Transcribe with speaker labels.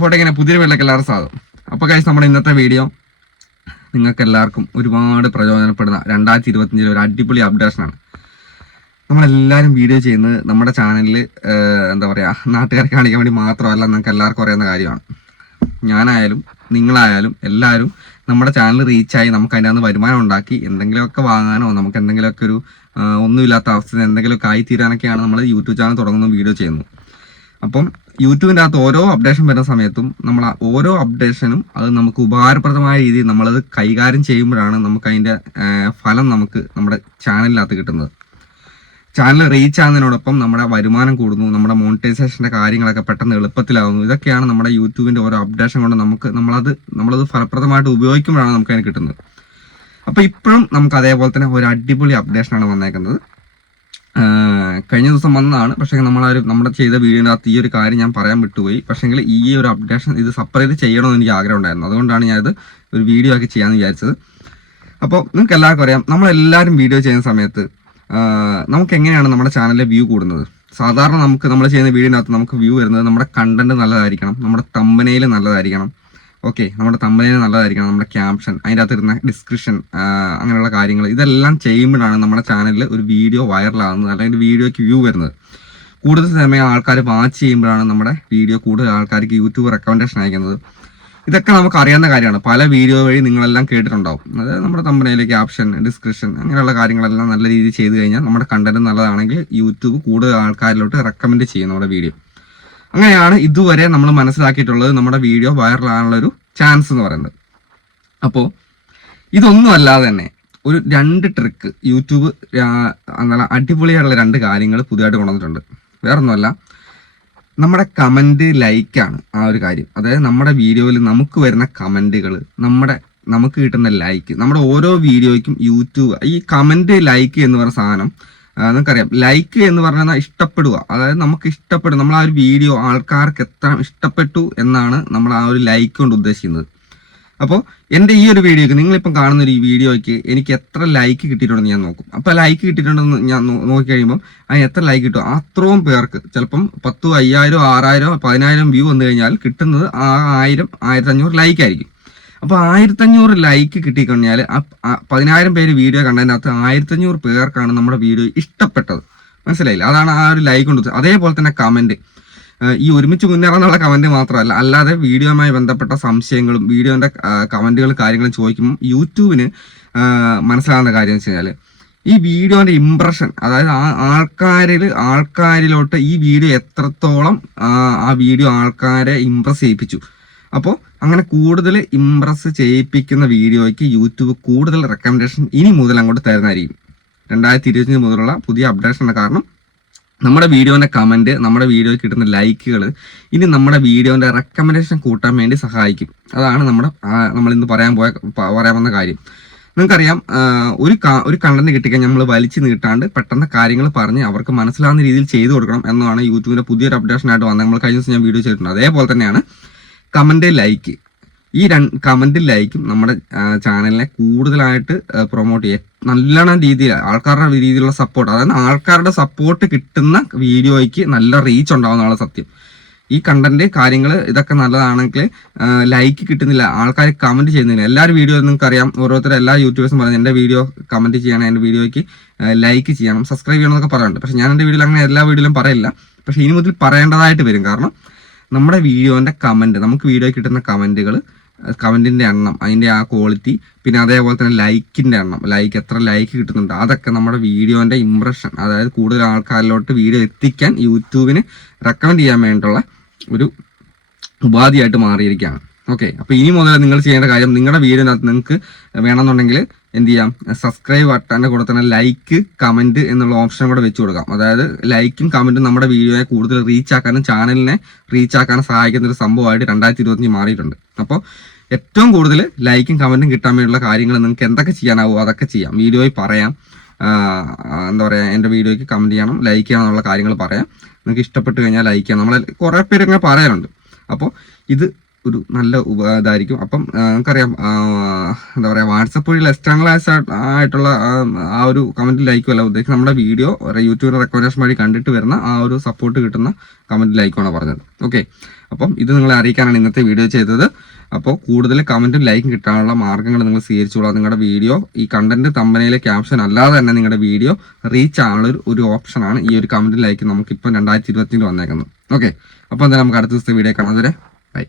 Speaker 1: Photo ഇങ്ങനെ പുതിയ വീട്ടിലേക്ക് എല്ലാവരും സ്വാഗതം അപ്പോൾ കഴിച്ച് നമ്മുടെ ഇന്നത്തെ വീഡിയോ നിങ്ങൾക്ക് എല്ലാവർക്കും ഒരുപാട് പ്രയോജനപ്പെടുന്ന രണ്ടായിരത്തി ഇരുപത്തഞ്ചിലെ ഒരു അടിപൊളി അപ്ഡേഷൻ അപ്ഡേഷനാണ് നമ്മളെല്ലാവരും വീഡിയോ ചെയ്യുന്നത് നമ്മുടെ ചാനലിൽ എന്താ പറയുക നാട്ടുകാരെ കാണിക്കാൻ വേണ്ടി മാത്രമല്ല നിങ്ങൾക്ക് എല്ലാവർക്കും അറിയുന്ന കാര്യമാണ്. ഞാനായാലും നിങ്ങളായാലും എല്ലാവരും നമ്മുടെ ചാനൽ റീച്ചായി നമുക്ക് അതിന്റെ അകത്ത് വരുമാനം ഉണ്ടാക്കി എന്തെങ്കിലുമൊക്കെ വാങ്ങാനോ നമുക്ക് എന്തെങ്കിലുമൊക്കെ ഒരു ഒന്നുമില്ലാത്ത അവസ്ഥ എന്തെങ്കിലുമൊക്കെ ആയി തീരാനൊക്കെയാണ് നമ്മൾ യൂട്യൂബ് ചാനൽ തുടങ്ങുന്ന വീഡിയോ ചെയ്യുന്നത്. അപ്പം യൂട്യൂബിന്റെ അകത്ത് ഓരോ അപ്ഡേഷൻ വരുന്ന സമയത്തും നമ്മൾ ഓരോ അപ്ഡേഷനും അത് നമുക്ക് ഉപകാരപ്രദമായ രീതിയിൽ നമ്മളത് കൈകാര്യം ചെയ്യുമ്പോഴാണ് നമുക്ക് അതിന്റെ ഫലം നമുക്ക് നമ്മുടെ ചാനലിനകത്ത് കിട്ടുന്നത്. ചാനൽ റീച്ച് ആകുന്നതിനോടൊപ്പം നമ്മുടെ വരുമാനം കൂടുന്നു നമ്മുടെ മോണിറ്റൈസേഷന്റെ കാര്യങ്ങളൊക്കെ പെട്ടെന്ന് എളുപ്പത്തിലാകുന്നു. ഇതൊക്കെയാണ് നമ്മുടെ യൂട്യൂബിന്റെ ഓരോ അപ്ഡേഷൻ കൊണ്ട് നമുക്ക് നമ്മളത് നമ്മളത് ഫലപ്രദമായിട്ട് ഉപയോഗിക്കുമ്പോഴാണ് നമുക്ക് അതിന് കിട്ടുന്നത്. അപ്പോൾ ഇപ്പോഴും നമുക്ക് അതേപോലെ തന്നെ ഒരു അടിപൊളി അപ്ഡേഷനാണ് വന്നേക്കുന്നത്. കഴിഞ്ഞ ദിവസം വന്നതാണ്. പക്ഷേ നമ്മളൊരു നമ്മുടെ ചെയ്ത വീടിനകത്ത് ഈ ഒരു കാര്യം ഞാൻ പറയാൻ വിട്ടുപോയി. പക്ഷേങ്കിൽ ഈ ഒരു അപ്ഡേഷൻ ഇത് സെപ്പറേറ്റ് ചെയ്യണമെന്ന് എനിക്ക് ആഗ്രഹം ഉണ്ടായിരുന്നു അതുകൊണ്ടാണ് ഞാനത് ഒരു വീഡിയോ ആക്കി ചെയ്യാമെന്ന് വിചാരിച്ചത്. അപ്പോൾ നിങ്ങൾക്ക് എല്ലാവർക്കും അറിയാം നമ്മളെല്ലാവരും വീഡിയോ ചെയ്യുന്ന സമയത്ത് നമുക്ക് എങ്ങനെയാണ് നമ്മുടെ ചാനലിലെ വ്യൂ കൂടുന്നത്? സാധാരണ നമുക്ക് നമ്മൾ ചെയ്യുന്ന വീഡിയോനകത്ത് നമുക്ക് വ്യൂ വരുന്നത് നമ്മുടെ കണ്ടന്റ് നല്ലതായിരിക്കണം നമ്മുടെ തമ്പനയിൽ നല്ലതായിരിക്കണം ഓക്കെ നമ്മുടെ തമ്പനയിൽ നല്ലതായിരിക്കണം നമ്മുടെ ക്യാപ്ഷൻ അതിന്റെ അകത്ത് ഇരുന്ന ഡിസ്ക്രിപ്ഷൻ അങ്ങനെയുള്ള കാര്യങ്ങൾ. ഇതെല്ലാം ചെയ്യുമ്പോഴാണ് നമ്മുടെ ചാനലിൽ ഒരു വീഡിയോ വൈറലാകുന്നത് അല്ലെങ്കിൽ വീഡിയോയ്ക്ക് വ്യൂ വരുന്നത്. കൂടുതൽ സമയം ആൾക്കാർ വാച്ച് ചെയ്യുമ്പോഴാണ് നമ്മുടെ വീഡിയോ കൂടുതൽ ആൾക്കാർക്ക് യൂട്യൂബ് റെക്കമെൻഡേഷൻ അയക്കുന്നത്. ഇതൊക്കെ നമുക്ക് അറിയാവുന്ന കാര്യമാണ്. പല വീഡിയോ വഴി നിങ്ങളെല്ലാം കേട്ടിട്ടുണ്ടാവും. അതായത് നമ്മുടെ തമ്പനയിലെ ക്യാപ്ഷൻ ഡിസ്ക്രിപ്ഷൻ അങ്ങനെയുള്ള കാര്യങ്ങളെല്ലാം നല്ല രീതിയിൽ ചെയ്തു കഴിഞ്ഞാൽ നമ്മുടെ കണ്ടന്റ് നല്ലതാണെങ്കിൽ യൂട്യൂബ് കൂടുതൽ ആൾക്കാരിലോട്ട് റെക്കമെൻഡ് ചെയ്യും നമ്മുടെ വീഡിയോ അങ്ങനെയാണ് ഇതുവരെ നമ്മൾ മനസ്സിലാക്കിയിട്ടുള്ളത് നമ്മുടെ വീഡിയോ വൈറലാകാനുള്ള ഒരു ചാൻസ് എന്ന് പറയുന്നത്. അപ്പോൾ ഇതൊന്നും അല്ലാതെ തന്നെ ഒരു രണ്ട് ട്രിക്ക് യൂട്യൂബ് അങ്ങനെ അടിപൊളിയായിട്ടുള്ള രണ്ട് കാര്യങ്ങൾ പുതിയതായിട്ട് കൊണ്ടുവന്നിട്ടുണ്ട്. വേറൊന്നുമല്ല നമ്മുടെ കമന്റ് ലൈക്കാണ് ആ ഒരു കാര്യം. അതായത് നമ്മുടെ വീഡിയോയിൽ നമുക്ക് വരുന്ന കമന്റുകൾ നമ്മുടെ നമുക്ക് കിട്ടുന്ന ലൈക്ക് നമ്മുടെ ഓരോ വീഡിയോയ്ക്കും യൂട്യൂബ് ഈ കമന്റ് ലൈക്ക് എന്ന് പറയുന്ന സാധനം ആ, നിങ്ങൾക്കറിയാം. ലൈക്ക് എന്ന് പറഞ്ഞാൽ ഇഷ്ടപ്പെടുക. അതായത് നമുക്ക് ഇഷ്ടപ്പെടും. നമ്മൾ ആ ഒരു വീഡിയോ ആൾക്കാർക്ക് എത്ര ഇഷ്ടപ്പെട്ടു എന്നാണ് നമ്മൾ ആ ഒരു ലൈക്ക് കൊണ്ട് ഉദ്ദേശിക്കുന്നത്. അപ്പോൾ എന്റെ ഈ ഒരു വീഡിയോക്ക് നിങ്ങളിപ്പം കാണുന്ന ഒരു വീഡിയോയ്ക്ക് എനിക്ക് എത്ര ലൈക്ക് കിട്ടിയിട്ടുണ്ടെന്ന് ഞാൻ നോക്കും. അപ്പോൾ ലൈക്ക് കിട്ടിയിട്ടുണ്ടെന്ന് ഞാൻ നോക്കി കഴിയുമ്പോൾ അതിന് എത്ര ലൈക്ക് കിട്ടും? അത്രയും പേർക്ക് ചിലപ്പം പത്തോ അയ്യായിരം ആറായിരം പതിനായിരം വ്യൂ വന്നു കഴിഞ്ഞാൽ കിട്ടുന്നത് ആ ആയിരം ആയിരത്തി അഞ്ഞൂറ് ലൈക്ക് ആയിരിക്കും. അപ്പോൾ ആയിരത്തഞ്ഞൂറ് ലൈക്ക് കിട്ടിക്കഴിഞ്ഞാൽ പതിനായിരം പേര് വീഡിയോ കണ്ടതിനകത്ത് ആയിരത്തഞ്ഞൂറ് പേർക്കാണ് നമ്മുടെ വീഡിയോ ഇഷ്ടപ്പെട്ടത്. മനസ്സിലായില്ല? അതാണ് ആ ഒരു ലൈക്ക് കൊണ്ട് അതേപോലെ തന്നെ കമന്റ് ഈ ഒരുമിച്ച് മുന്നേറാന്നുള്ള കമന്റ് മാത്രമല്ല അല്ലാതെ വീഡിയോയുമായി ബന്ധപ്പെട്ട സംശയങ്ങളും വീഡിയോന്റെ കമന്റുകളും കാര്യങ്ങളും ചോദിക്കുമ്പോൾ യൂട്യൂബിന് മനസ്സിലാകുന്ന കാര്യം എന്ന് വെച്ച് ഈ വീഡിയോന്റെ ഇമ്പ്രഷൻ അതായത് ആ ആൾക്കാരിൽ ആൾക്കാരിലോട്ട് ഈ വീഡിയോ എത്രത്തോളം ആ വീഡിയോ ആൾക്കാരെ ഇമ്പ്രസ് ചെയ്യിപ്പിച്ചു. അപ്പോൾ അങ്ങനെ കൂടുതൽ ഇംപ്രസ് ചെയ്യിപ്പിക്കുന്ന വീഡിയോയ്ക്ക് യൂട്യൂബ് കൂടുതൽ റെക്കമെൻഡേഷൻ ഇനി മുതൽ അങ്ങോട്ട് തരുന്നതായിരിക്കും. രണ്ടായിരത്തി ഇരുപത്തഞ്ച് മുതലുള്ള പുതിയ അപ്ഡേഷൻ ആണ് കാരണം നമ്മുടെ വീഡിയോന്റെ കമന്റ് നമ്മുടെ വീഡിയോയ്ക്ക് കിട്ടുന്ന ലൈക്കുകൾ ഇനി നമ്മുടെ വീഡിയോന്റെ റെക്കമെൻഡേഷൻ കൂട്ടാൻ വേണ്ടി സഹായിക്കും. അതാണ് നമ്മുടെ നമ്മൾ ഇന്ന് പറയാൻ പോയ പറയാൻ വന്ന കാര്യം. നിങ്ങൾക്കറിയാം ഒരു ഒരു കണ്ടന്റ് കിട്ടിക്കഴിഞ്ഞാൽ നമ്മൾ വലിച്ചു നീട്ടാണ്ട് പെട്ടെന്ന് കാര്യങ്ങൾ പറഞ്ഞ് അവർക്ക് മനസ്സിലാവുന്ന രീതിയിൽ ചെയ്തു കൊടുക്കണം എന്നാണ് യൂട്യൂബിന്റെ പുതിയൊരു അപ്ഡേഷനായിട്ട് വന്നത്. നമ്മൾ കഴിഞ്ഞ ദിവസം ഞാൻ വീഡിയോ ചെയ്തിട്ടുണ്ട്. അതേപോലെ തന്നെയാണ് കമന്റ് ലൈക്ക്. ഈ രണ്ട് കമന്റ് ലൈക്കും നമ്മുടെ ചാനലിനെ കൂടുതലായിട്ട് പ്രൊമോട്ട് ചെയ്യുക നല്ലോണം രീതിയിൽ ആൾക്കാരുടെ രീതിയിലുള്ള സപ്പോർട്ട് അതായത് ആൾക്കാരുടെ സപ്പോർട്ട് കിട്ടുന്ന വീഡിയോയ്ക്ക് നല്ല റീച്ച് ഉണ്ടാവുന്നതാണ് സത്യം. ഈ കണ്ടന്റ് കാര്യങ്ങൾ ഇതൊക്കെ നല്ലതാണെങ്കിൽ ലൈക്ക് കിട്ടുന്നില്ല ആൾക്കാർ കമന്റ് ചെയ്യുന്നില്ല. എല്ലാവരും വീഡിയോ നിങ്ങൾക്ക് അറിയാം ഓരോരുത്തരും എല്ലാ യൂട്യൂബേഴ്സും പറഞ്ഞു എന്റെ വീഡിയോ കമന്റ് ചെയ്യണം എന്റെ വീഡിയോയ്ക്ക് ലൈക്ക് ചെയ്യണം സബ്സ്ക്രൈബ് ചെയ്യണം എന്നൊക്കെ പറയാറുണ്ട് പക്ഷേ ഞാൻ എന്റെ വീഡിയോയിൽ അങ്ങനെ എല്ലാ വീഡിയോയിലും പറയില്ല. പക്ഷേ ഇനി മുതൽ പറയേണ്ടതായിട്ട് വരും. കാരണം നമ്മുടെ വീഡിയോന്റെ കമന്റ് നമുക്ക് വീഡിയോ കിട്ടുന്ന കമന്റുകൾ കമന്റിന്റെ എണ്ണം അതിന്റെ ആ ക്വാളിറ്റി പിന്നെ അതേപോലെ തന്നെ ലൈക്കിന്റെ എണ്ണം. ലൈക്ക് എത്ര ലൈക്ക് കിട്ടുന്നുണ്ട് അതൊക്കെ നമ്മുടെ വീഡിയോന്റെ ഇംപ്രഷൻ അതായത് കൂടുതൽ ആൾക്കാരിലോട്ട് വീഡിയോ എത്തിക്കാൻ യൂട്യൂബിന് റെക്കമെൻഡ് ചെയ്യാൻ വേണ്ടിയുള്ള ഒരു ഉപാധിയായിട്ട് മാറിയിരിക്കുകയാണ്. ഓക്കെ അപ്പോൾ ഇനി മുതൽ നിങ്ങൾ ചെയ്യേണ്ട കാര്യം നിങ്ങളുടെ വീഡിയോനകത്ത് നിങ്ങൾക്ക് വേണമെന്നുണ്ടെങ്കിൽ എന്ത് ചെയ്യാം? സബ്സ്ക്രൈബ് ബട്ടന്റെ കൂടെ തന്നെ ലൈക്ക് കമന്റ് എന്നുള്ള ഓപ്ഷൻ കൂടെ വെച്ച് കൊടുക്കാം. അതായത് ലൈക്കും കമന്റും നമ്മുടെ വീഡിയോയെ കൂടുതൽ റീച്ച് ആക്കാനും ചാനലിനെ റീച്ച് ആക്കാനും സഹായിക്കുന്ന ഒരു സംഭവമായിട്ട് രണ്ടായിരത്തി ഇരുപത്തഞ്ച് മാറിയിട്ടുണ്ട്. അപ്പോൾ ഏറ്റവും കൂടുതൽ ലൈക്കും കമന്റും കിട്ടാൻ വേണ്ടിയുള്ള കാര്യങ്ങൾ നിങ്ങൾക്ക് എന്തൊക്കെ ചെയ്യാനാവോ അതൊക്കെ ചെയ്യാം. വീഡിയോയിൽ പറയാം. എന്താ പറയുക എന്റെ വീഡിയോയ്ക്ക് കമന്റ് ചെയ്യണം ലൈക്ക് ചെയ്യണം എന്നുള്ള കാര്യങ്ങൾ പറയാം. നിങ്ങൾക്ക് ഇഷ്ടപ്പെട്ട് കഴിഞ്ഞാൽ ലൈക്ക് ചെയ്യണം. നമ്മൾ കുറേ പേര് ഇങ്ങനെ പറയാറുണ്ട്. അപ്പോൾ ഇത് ഒരു നല്ല ഇതായിരിക്കും അപ്പം നമുക്കറിയാം എന്താ പറയുക വാട്സപ്പ് വഴി ക്ലാസ് ആയിട്ടുള്ള ആ, ഒരു കമന്റ് ലൈക്കുമല്ല ഉദ്ദേശിച്ച് നമ്മുടെ വീഡിയോ യൂട്യൂബിൽ റെക്കമെൻഡേഷൻ വഴി കണ്ടിട്ട് വരുന്ന ആ ഒരു സപ്പോർട്ട് കിട്ടുന്ന കമന്റ് ലൈക്കുമാണ് പറഞ്ഞത്. ഓക്കെ. അപ്പം ഇത് നിങ്ങളെ അറിയിക്കാനാണ് ഇന്നത്തെ വീഡിയോ ചെയ്തത്. അപ്പോൾ കൂടുതൽ കമന്റും ലൈക്കും കിട്ടാനുള്ള മാർഗങ്ങൾ നിങ്ങൾ സ്വീകരിച്ചോളാം നിങ്ങളുടെ വീഡിയോ ഈ കണ്ടന്റ് തമ്പനയിലെ ക്യാപ്ഷൻ അല്ലാതെ തന്നെ നിങ്ങളുടെ വീഡിയോ റീച്ച് ആനുള്ള ഒരു- ഓപ്ഷനാണ് ഈ ഒരു കമന്റ് ലൈക്ക് നമുക്കിപ്പോൾ രണ്ടായിരത്തി ഇരുപത്തിയിൽ വന്നേക്കുന്നത്. ഓക്കെ. അപ്പോൾ എന്തായാലും നമുക്ക് അടുത്ത ദിവസത്തെ വീഡിയോ കാണാം. ബൈ.